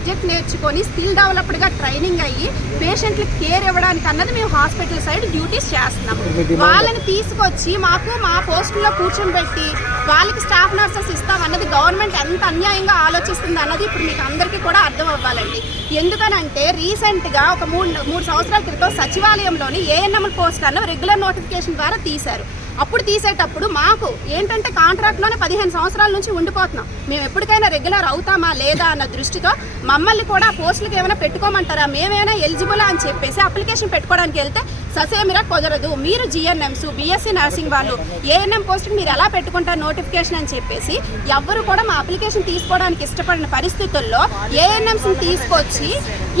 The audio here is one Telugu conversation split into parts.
సబ్జెక్ట్ నేర్చుకొని స్కిల్ డెవలప్డ్గా ట్రైనింగ్ అయ్యి పేషెంట్లకు కేర్ ఇవ్వడానికి అన్నది మేము హాస్పిటల్ సైడ్ డ్యూటీస్ చేస్తున్నాం. వాళ్ళని తీసుకొచ్చి మాకు మా పోస్టుల్లో కూర్చోబెట్టి వాళ్ళకి స్టాఫ్ నర్సెస్ ఇస్తామన్నది గవర్నమెంట్ ఎంత అన్యాయంగా ఆలోచిస్తుంది అన్నది ఇప్పుడు మీకు అందరికీ కూడా అర్థం అవ్వాలండి. ఎందుకనంటే రీసెంట్గా ఒక మూడు సంవత్సరాల క్రితం సచివాలయంలోని ఏఎన్ఎంఎల్ పోస్ట్ అన్న రెగ్యులర్ నోటిఫికేషన్ ద్వారా తీశారు. అప్పుడు తీసేటప్పుడు మాకు ఏంటంటే కాంట్రాక్ట్లోనే 15 సంవత్సరాల నుంచి ఉండిపోతున్నాం. మేము ఎప్పటికైనా రెగ్యులర్ అవుతామా లేదా అన్న దృష్టితో మమ్మల్ని కూడా పోస్టులకు ఏమైనా పెట్టుకోమంటారా, మేమైనా ఎలిజిబుల్ అని చెప్పేసి అప్లికేషన్ పెట్టుకోవడానికి వెళ్తే ససేమిరా కుదరదు, మీరు జిఎన్ఎంస్ బీఎస్సీ నర్సింగ్ వాళ్ళు ఏఎన్ఎం పోస్ట్కి మీరు ఎలా పెట్టుకుంటారు నోటిఫికేషన్ అని చెప్పేసి ఎవ్వరు కూడా మా అప్లికేషన్ తీసుకోవడానికి ఇష్టపడిన పరిస్థితుల్లో ఏఎన్ఎంస్ని తీసుకొచ్చి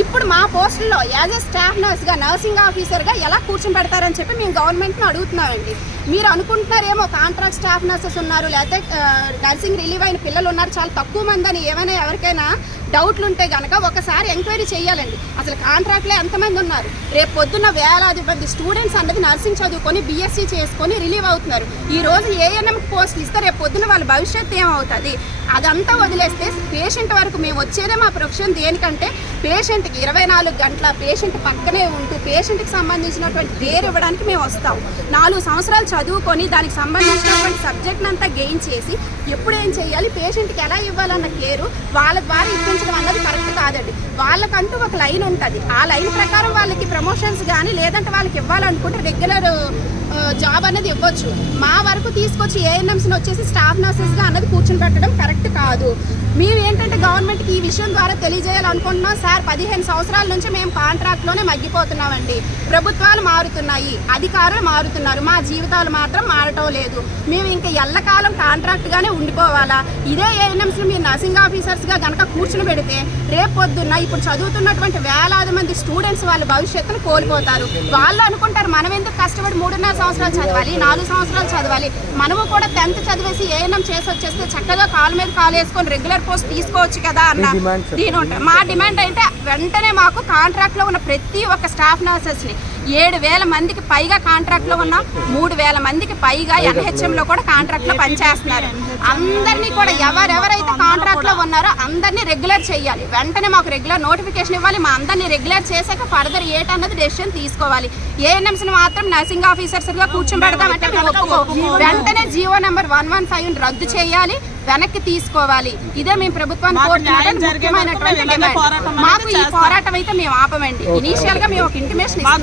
ఇప్పుడు మా పోస్టుల్లో యాజ్ ఎ స్టాఫ్ నర్స్గా నర్సింగ్ ఆఫీసర్గా ఎలా కూర్చొని పెడతారని చెప్పి మేము గవర్నమెంట్ని అడుగుతున్నామండి. మీరు అనుకుంటున్నారేమో కాంట్రాక్ట్ స్టాఫ్ నర్సెస్ ఉన్నారు, లేకపోతే నర్సింగ్ రిలీవ్ అయిన పిల్లలు ఉన్నారు, చాలా తక్కువ మంది అని ఏమైనా ఎవరికైనా డౌట్లు ఉంటే కనుక ఒకసారి ఎంక్వైరీ చేయాలండి. అసలు కాంట్రాక్ట్లో ఎంతమంది ఉన్నారు? రేపు పొద్దున్న వేలాది మంది స్టూడెంట్స్ అన్నది నర్సింగ్ చదువుకొని బీఎస్సీ చేసుకొని రిలీవ్ అవుతున్నారు. ఈ రోజు ఏఎన్ఎం పోస్టులు ఇస్తే రేపు పొద్దున్న వాళ్ళ భవిష్యత్తు ఏమవుతుంది? అదంతా వదిలేస్తే పేషెంట్ వరకు మేము వచ్చేదే మా ప్రొఫెషన్ దేనికంటే పేషెంట్కి 24 గంటల పేషెంట్ పక్కనే ఉంటూ పేషెంట్కి సంబంధించినటువంటి కేర్ ఇవ్వడానికి మేము వస్తాం. 4 సంవత్సరాలు చదువుకొని దానికి సంబంధించినటువంటి సబ్జెక్ట్ అంతా గెయిన్ చేసి ఎప్పుడు ఏం చేయాలి, పేషెంట్కి ఎలా ఇవ్వాలన్న కేరు వాళ్ళ ద్వారా ఇప్పించడం అన్నది కరెక్ట్ కాదండి. వాళ్ళకంటూ ఒక లైన్ ఉంటుంది. ఆ లైన్ ప్రకారం వాళ్ళకి ప్రమోషన్స్ కానీ లేదంటే వాళ్ళకి ఇవ్వాలనుకుంటే రెగ్యులర్ జాబ్ అనేది ఇవ్వచ్చు. మా వరకు తీసుకొచ్చి ఏఎన్ఎంస్ని వచ్చేసి స్టాఫ్ నర్సెస్గా అన్నది కూర్చొని పెట్టడం కరెక్ట్ కాదు. మేము ఏంటంటే గవర్నమెంట్కి ఈ విషయం ద్వారా తెలియజేయాలనుకుంటున్నాం. సార్ 15 సంవత్సరాల నుంచి మేము కాంట్రాక్ట్లోనే మగ్గిపోతున్నామండి. ప్రభుత్వాలు మారుతున్నాయి, అధికారులు మారుతున్నారు, మా జీవితాలు మాత్రం మారటం లేదు. మేము ఇంకా ఎల్లకాలం కాంట్రాక్ట్గానే ఉండిపోవాలా? ఇదే ఏఎన్ఎంస్ని మీరు నర్సింగ్ ఆఫీసర్స్గా కనుక కూర్చుని పెడితే రేపు పొద్దున్న ఇప్పుడు చదువుతున్నటువంటి వేలాది మంది స్టూడెంట్స్ వాళ్ళ భవిష్యత్తును కోల్పోతారు. వాళ్ళు అనుకుంటారు మనం ఎందుకు కష్టపడి 3.5 సంవత్సరాలు చదవాలి, 4 సంవత్సరాలు చదవాలి, మనము కూడా 10th చదివేసి ఏఎన్ఎం చేసి వచ్చేస్తే చక్కగా కాలు మీద కాలు వేసుకొని రెగ్యులర్ పోస్ట్ తీసుకోవచ్చు కదా అన్న దీని ఉంటుంది. మా డిమాండ్ అయితే వెంటనే మాకు కాంట్రాక్ట్లో ఉన్న ప్రతి ఒక్క స్టాఫ్ నర్సెస్ని 7,000 మందికి పైగా కాంట్రాక్ట్లో ఉన్నాం, 3,000 మందికి పైగా ఎన్హెచ్ఎంలో కూడా కాంట్రాక్ట్లో పనిచేస్తున్నారు. అందరినీ కూడా ఎవరెవరైతే కాంట్రాక్ట్లో ఉన్నారో అందరినీ రెగ్యులర్ చేయాలి. వెంటనే మాకు రెగ్యులర్ నోటిఫికేషన్ ఇవ్వాలి. మా అందరినీ రెగ్యులర్ చేశాక ఫర్దర్ ఏటన్నది డెసిషన్ తీసుకోవాలి. ఏఎన్ఎంస్ని మాత్రం నర్సింగ్ ఆఫీసర్స్గా కూర్చోబెడతామంటే వెంటనే జీవో నెంబర్ 115 రద్దు చేయాలి, వెనక్కి తీసుకోవాలి. ఇదే మేము ప్రభుత్వాన్ని కోరుతున్నటువంటి ముఖ్యమైనటువంటి డిమాండ్. మాకు ఈ పోరాటం అయితే మేము ఆపమండి. ఇనీషియల్ గా మేము ఒక ఇంటిమేషన్ ఇస్తాం.